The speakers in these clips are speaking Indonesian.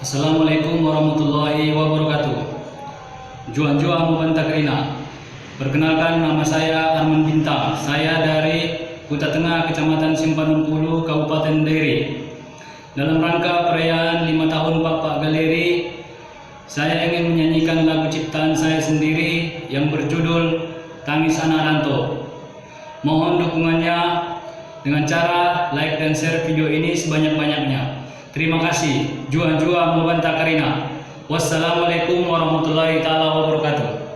Assalamualaikum warahmatullahi wabarakatuh. Jua Mubanta Kerina. Perkenalkan, nama saya Arman Bintang. Saya dari Kuta Tengah, Kecamatan Simpanung Pulu, Kabupaten Dairi. Dalam rangka perayaan 5 tahun Bapak Galeri, saya ingin menyanyikan lagu ciptaan saya sendiri yang berjudul Tangis Anak Rantau. Mohon dukungannya dengan cara like dan share video ini sebanyak-banyaknya. Terima kasih. Jua Mubanta Kerina. Wassalamualaikum warahmatullahi taala wabarakatuh.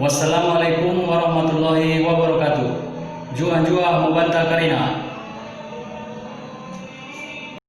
Wassalamualaikum warahmatullahi wabarakatuh. Jua jua mubanta karina.